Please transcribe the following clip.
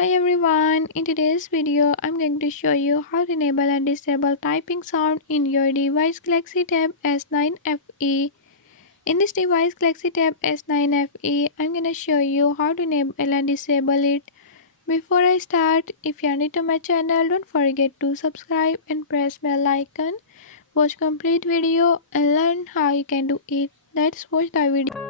Hi everyone, in today's video I'm going to show you how to enable and disable typing sound in your device Galaxy Tab S9 FE. In this device Galaxy Tab S9 FE, I'm going to show you how to enable and disable it. Before I start, if you are new to my channel, don't forget to subscribe and press bell icon. Watch complete video and learn how you can do it. Let's watch the video.